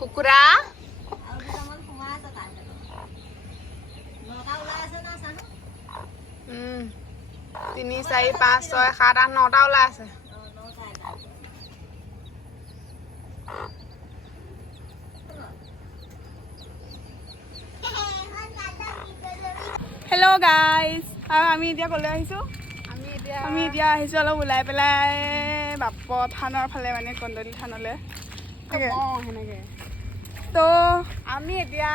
কুকুৰা 3, 4, 5, 6, 7, 8, 9টা ওলাই আছে। হেল্ল' গাইজ, আৰু আমি এতিয়া ক'লৈ আহিছোঁ? আমি এতিয়া আহিছোঁ অলপ ওলাই পেলাই বাপ থানৰ ফালে, মানে কন্দলি থানলৈ। সেনেকৈ তো আমি এতিয়া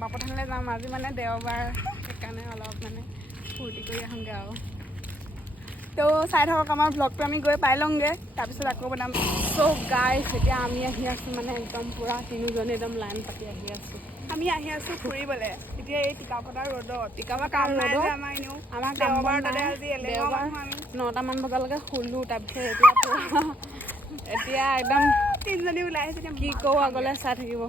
বাপ থানলৈ যাম। আজি মানে দেওবাৰ, সেইকাৰণে অলপ মানে ফূৰ্তি কৰি আহোঁগৈ আৰু। তো চাই থাকক আমাৰ ব্লগটো, আমি গৈ পাই লওঁগৈ, তাৰপিছত আকৌ বনাম। চ' গাইজ, এতিয়া আমি আহি আছোঁ মানে একদম পূৰা তিনিজনী একদম লাইন পাতি আহি আছোঁ। আমি আহি আছোঁ ফুৰিবলৈ। এতিয়া এই টিকাফটা ৰ'দত কাম নাই যে আমাৰ এনেও, আমাৰ দেওবাৰ তাতে আজি দেওবাৰ 9টামান বজালৈকে শুলোঁ। তাৰপিছত এতিয়া একদম তিনিজনী ওলাই আহিছে। কি কওঁ আগলৈ চাই থাকিব।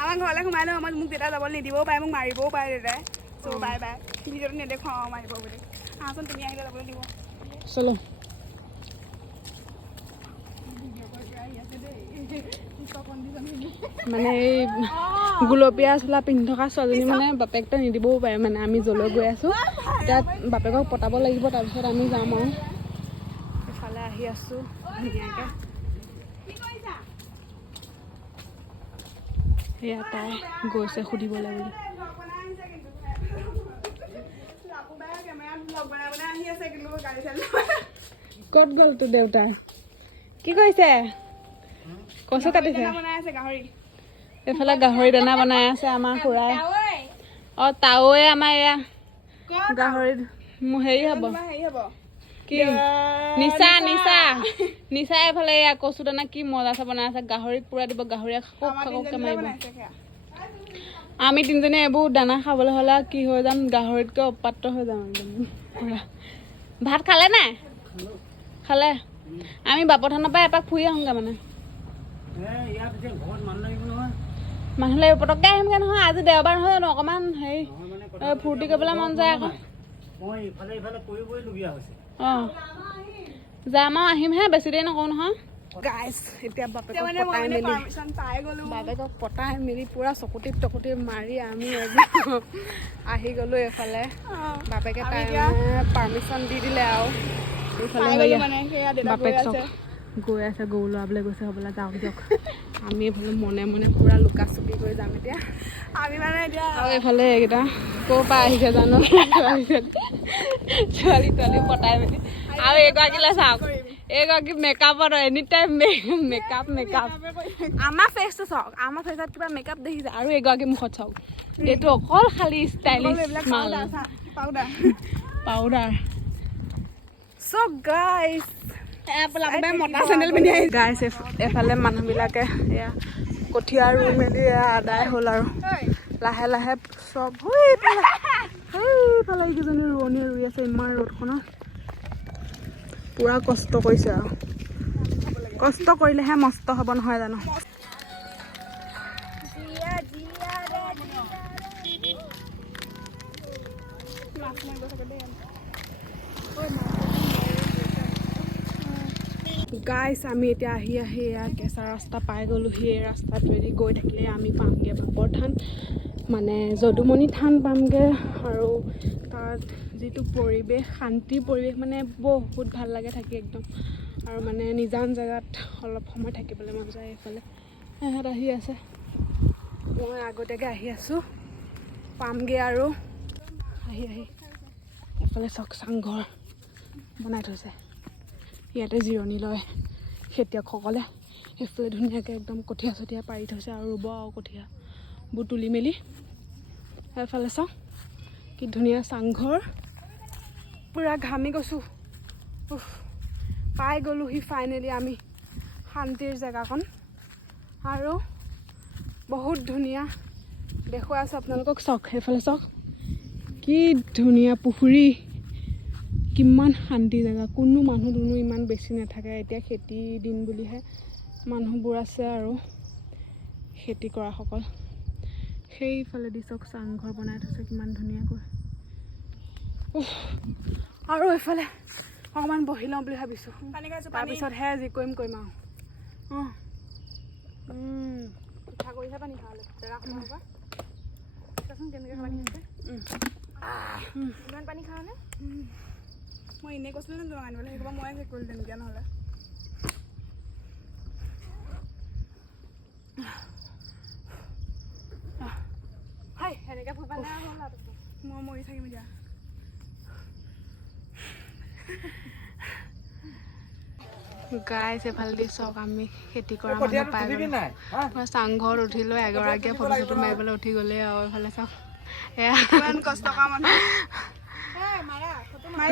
আমাৰ ঘৰলৈ সোমাই লওঁ, মোক দেউতা যাবলৈ নিদিবও পাৰে, মোক মাৰিবও পাৰে দেউতাই। চ' বাই বাই, ভিডিঅ'টো নেদেখুৱাওঁ আৰু মাৰিব বুলি। আহাচোন, তুমি আহিলে যাবলৈ দিব। চলো। মানে এই গুলপীয়া চোলা পিন্ধি থকা ছোৱালীজনী মানে বাপেকটো নিদিবও পাৰে, মানে আমি যলৈ গৈ আছোঁ এতিয়া বাপেকক পতাব লাগিব, তাৰপিছত আমি যাম আৰু। এফালে আহি আছোঁ ধুনীয়াকৈ। সেয়া তাই গৈছে সুধিবলৈ বুলি। ক'ত গ'ল তোৰ দেউতা? কি কৰিছে? কচু কাটিছে। এইফালে গাহৰি দানা বনাই আছে আমাৰ খুৰাই। অঁ, তাৱৈ আমাৰ এয়া গাহৰি হেৰি হ'ব কি নিচা নিচা নিচা। এইফালে এয়া কচু দানা কি মজাছে বনাই আছে, গাহৰিক পুৰা দিব, গাহৰিয়ে খাককে মাৰিব। আমি তিনিজনীয়ে এইবোৰ দানা খাবলৈ হ'লে কি হৈ যাম, গাহৰিতকৈ অপাত্ৰ হৈ যাম একদম পুৰা। ভাত খালে নাই? খালে। আমি বাপৰ থানৰ পৰা এপাক ফুৰি আহোঁগৈ মানে। মানুহ লাগিব পটককৈ আহিমগৈ নহয়, আজি দেওবাৰ নহয় জানো, অকণমান হেৰি ফূৰ্তি কৰিবলৈ মন যায় আকৌ। অঁ, যাম আৰু আহিমহে, বেছি দেৰি নকওঁ নহয়। গাইজ, এতিয়া বাপেকক পতাই মেলি পুৰা চকুটিত মাৰি আমি আহি গ'লোঁ এইফালে। বাপেকে পাৰ্মিশ্যন দি দিলে আৰু। বাপেক চব গৈ আছে, গৰু লৰাবলৈ গৈছে হ'বলৈ, যাওক দিয়ক। আমি এইফালে মনে মনে পুৰা লুকা চুকি কৰি যাম এতিয়া। আমি মানে এতিয়া আৰু এইফালে এইকেইটা ক'ৰ পৰা আহিছে জানো, ছোৱালী তোৱালী পতাই মেলি। আৰু এইগৰাকীলৈ চাওক, এইগৰাকী মেকআপত এনি টাইম মেকআপ। আমাৰ ফেচটো চাওক, আমাৰ ফেচত কিবা মেকআপ দেখিছে। আৰু এগৰাকী মুখত চাওক, এইটো অকল খালী ষ্টাইলিছ পাউডাৰ। চ' গাইজ, গাইজ এফালে মানুহবিলাকে এয়া কঠীয়া ৰুই মেলি আদায় হ'ল আৰু লাহে লাহে চব সেইফালে এইকেইজনী ৰোৱনীয়ে ৰুই আছে। ইমান ৰ'দখনত পুৰা কষ্ট কৰিছে আৰু কষ্ট কৰিলেহে মস্ত হ'ব নহয় জানো। গাইজ, আমি এতিয়া আহি এয়া কেঁচা ৰাস্তা পাই গ'লোহি। এই ৰাস্তাটোৱেদি গৈ থাকিলে আমি পামগৈ বাপৰ থান, মানে যদুমণি থান পামগৈ। আৰু তাত যিটো পৰিৱেশ, শান্তিৰ পৰিৱেশ, মানে বহুত ভাল লাগে থাকি একদম। আৰু মানে নিজান জেগাত অলপ সময় থাকিবলৈ মন যায়। এইফালে সিহঁত আহি আছে, মই আগতীয়াকৈ আহি আছোঁ, পামগৈ আৰু। আহি এফালে চক চাংঘৰ বনাই থৈছে, ইয়াতে জিৰণি লয় খেতিয়কসকলে। সেইফালে ধুনীয়াকৈ একদম কঠীয়া চঠীয়া পাৰি থৈছে আৰু ৰুব আৰু কঠীয়াবোৰ তুলি মেলি। সেইফালে চাওঁ কি ধুনীয়া চাংঘৰ, পূৰা ঘামি গৈছোঁ। পাই গ'লোহি ফাইনেলি আমি শান্তিৰ জেগাকণ, আৰু বহুত ধুনীয়া দেখুৱাই আছোঁ আপোনালোকক। চাওক সেইফালে চাওক কি ধুনীয়া পুখুৰী, কিমান শান্তি জেগা, কোনো মানুহ দুনুহ ইমান বেছি নাথাকে। এতিয়া খেতি দিন বুলিহে মানুহবোৰ আছে আৰু খেতি কৰাসকল। সেইফালে দি চাওক চাংঘৰ বনাই থৈছে কিমান ধুনীয়াকৈ। আৰু এইফালে অকণমান বহি লওঁ বুলি ভাবিছোঁ, তাৰপিছতহে যি কৰিম আৰু। বাৰিষা পানী খালে ৰাখোঁ হ'ব চাচোন কেনেকৈ পানী আছে ইমান পানী খাওঁনে মই এনেই কৈছিলোঁ নে তোমাক আনিবলৈ সেইবোৰ মই শেষ কৰিলোঁ তেনেকৈ নহ'লে হয় সেনেকৈ ফুৰিব মই মৰি থাকিম এতিয়া গাইছ এফালেদি চাওক আমি খেতি কৰা মানুহ পাই গ'লো চাংঘৰত উঠিলোঁ এগৰাকীয়ে ফটো চটো মাৰিবলৈ উঠি গ'লে আৰু এইফালে চাওক এয়া ইমান কষ্ট কৰা মানুহ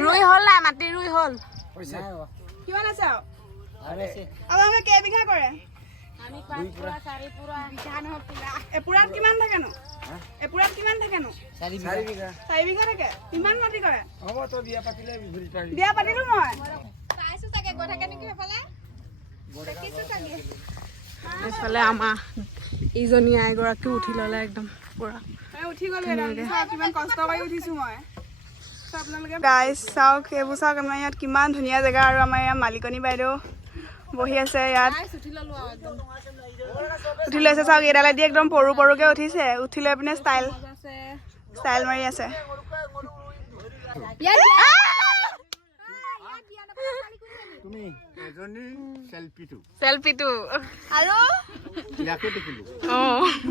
ৰুই হ'ল নাই মাটি ৰুই হ'ল কিমান আছে আৰু আপোনালোকে কেইবিঘা কৰে এপুৰাত কিমান থাকেনো এপুৰাত কিমান থাকেনো 4 বিঘা থাকে কিমান মাটি কৰে বিয়া পাতিলো মই এইফালে আমাৰ ইজনী আইগৰাকী উঠি ল'লে একদম পুৰা উঠি গ'লো কিমান কষ্ট কৰি উঠিছোঁ মই গাইছ চাওক এইবোৰ চাওক আমাৰ ইয়াত কিমান ধুনীয়া জেগা আৰু আমাৰ ইয়াত মালিকনী বাইদেউ বহি আছে ইয়াত উঠি লৈছে চাওক এইডালেদি একদম পৰু পৰুকৈ উঠিছে উঠি লৈ পিনে ষ্টাইল মাৰি আছে চেলফিটো আৰু ইয়াকে দেখিলো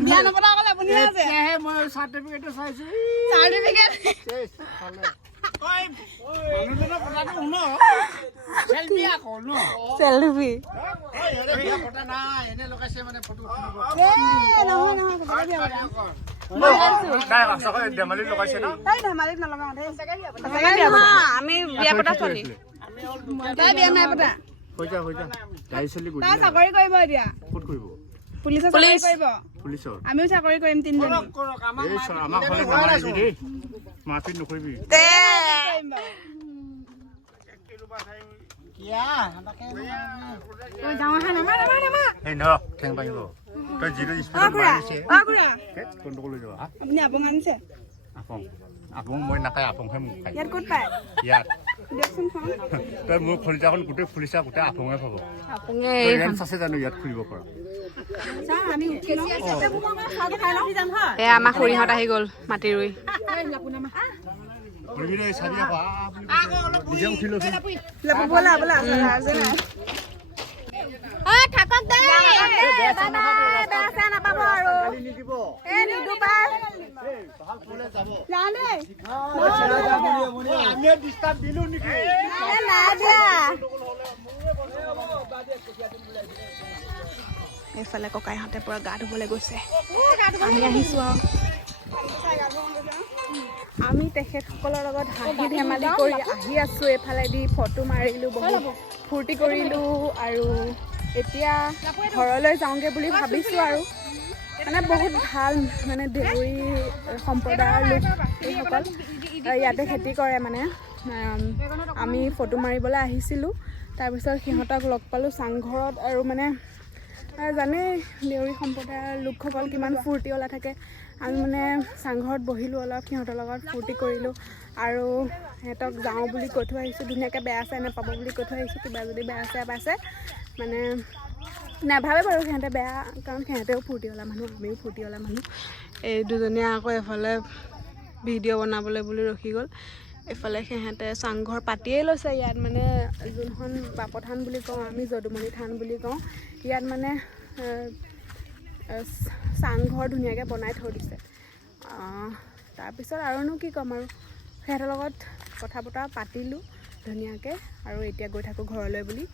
বিয়া নপতা অকল আপুনিহে আছে মই চাৰ্টিফিকেটটো চাইছোঁ চাৰ্টিফিকেট চেলফি আমি বিয়া পতা চলি তাই বিয়া নাই পতা চাকৰি কৰিব এতিয়া পুলিচৰ চাকৰি কৰিব আমিও চাকৰি কৰিম 3 জনী আপুনি আপং আনিছে আপং মই নাখায় আপংহে মোক খায় ইয়াত ক'ত পায় ইয়াত দিয়কচোন তই মোৰ খৰিজাখন গোটেই ফুলিছা গোটেই আপঙে পাব আছে জানো ইয়াত ফুৰিব পৰা আমাৰ খুৰীহঁত আহি গ'ল মাটি ৰুই এইফালে ককাইহঁতে পুৰা গা ধুবলৈ গৈছে আমি আহিছোঁ আৰু আমি তেখেতসকলৰ লগত হাঁহি ধেমালি কৰি আহি আছোঁ এইফালেদি ফটো মাৰিলোঁ বহুত ফূৰ্তি কৰিলোঁ আৰু এতিয়া ঘৰলৈ যাওঁগৈ বুলি ভাবিছোঁ আৰু মানে বহুত ভাল মানে দেউৰী সম্প্ৰদায়ৰ লোক এইসকল ইয়াতে খেতি কৰে মানে আমি ফটো মাৰিবলৈ আহিছিলোঁ তাৰপিছত সিহঁতক লগ পালোঁ চাংঘৰত আৰু মানে জানেই দেউৰী সম্প্ৰদায়ৰ লোকসকল কিমান ফূৰ্তিঅলা থাকে আমি মানে চাংঘৰত বহিলোঁ অলপ সিহঁতৰ লগত ফূৰ্তি কৰিলোঁ আৰু সিহঁতক যাওঁ বুলি কৈ থৈ আহিছোঁ ধুনীয়াকৈ বেয়া চেয়া নাপাব বুলি কৈ থৈ আহিছোঁ কিবা যদি বেয়া চেয়া পাইছে মানে নাভাবে বাৰু সিহঁতে বেয়া কাৰণ সিহঁতেও ফূৰ্তিঅলা মানুহ আমিও ফূৰ্তিঅলা মানুহ এই দুজনীয়ে আকৌ এফালে ভিডিঅ' বনাবলৈ বুলি ৰখি গ'ল এইফালে সিহঁতে চাংঘৰ পাতিয়েই লৈছে ইয়াত মানে যোনখন বাপথান বুলি কওঁ আমি যদুমণি থান বুলি কওঁ ইয়াত মানে চাংঘৰ ধুনীয়াকৈ বনাই থৈ দিছে তাৰপিছত আৰুনো কি ক'ম আৰু সিহঁতৰ লগত কথা বতৰা পাতিলোঁ ধুনীয়াকৈ আৰু এতিয়া গৈ থাকোঁ ঘৰলৈ বুলি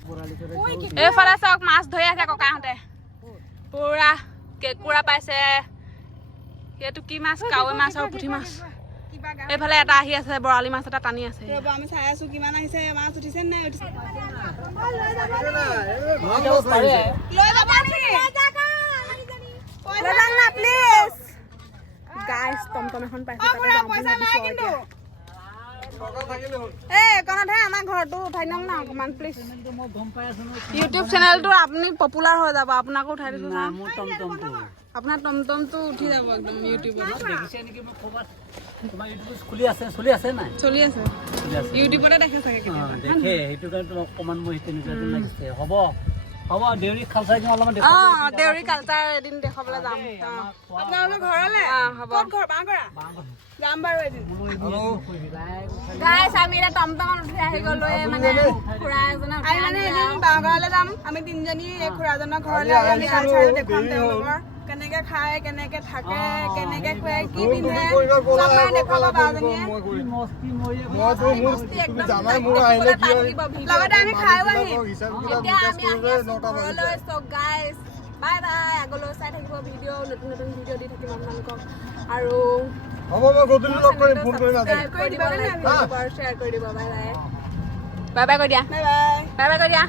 এইফালে চাওক মাছ ধৰি আছে ককাহঁতে পুৰা কেঁকুৰা পাইছে সেইটো কি মাছ কাৱৈ মাছ আৰু পুঠি মাছ এইফালে এটা আহি আছে বৰালি মাছ এটা টানি আছে আমি চাই আছোঁ কিমান আহিছে মাছ উঠিছে নাই উঠিছে গাইছ টমটম এখন পাইছে আমাৰ ঘৰটো উঠাই দিয়ক না অকণমান প্লিজ ইউটিউব চেনেলটো আপুনি পপুলাৰ হৈ যাব আপোনাকো উঠাই দিছোঁ আপোনাৰ টমটমটো উঠি যাব একদম ইউটিউবত চলি আছে ইউটিউবতে দেখে চাগে দেখে সেইটো কাৰণে তোমাক অকণমান মই তেনেকুৱা লাগিছে হ'ব হ'ব দেউৰী খালচাৰ অলপমান দেউৰী কালচাৰ এদিন দেখাবলৈ যাম আপোনালোকৰ ঘৰলৈ ক'ত ঘৰ বাঁহগৰা যাম বাৰু এদিন গাইছ আমি এটা টমটমত উঠি আহি গলো মানে খুৰা এজনৰ আমি মানে এদিন বাঁহগৰালৈ যাম আমি তিনিজনী এই খুৰাজনৰ ঘৰলৈ আমি কালচাৰটো দেখুৱাম তেওঁলোকৰ কেনেকে খায় কেনেকে থাকে কেনেকে খুৱাই কি পিন্ধে চব মানে দেখুৱাব বাজনীয়ে লগতে আমি খাইও আহিম এতিয়া আমি আহি আছো ঘৰলৈ চক গাইছ বাই বাই আগলৈ চাই থাকিব ভিডিঅ' নতুন নতুন ভিডিঅ' দি থাকিম আপোনালোকক আৰু হ'ব মই গধূলি লগ কৰিম ফোন কৰিম শ্বেয়াৰ কৰি দিব বাই বাই বাই বাই কৰি দিয়া বাই বাই বাই বাই কৰি দিয়া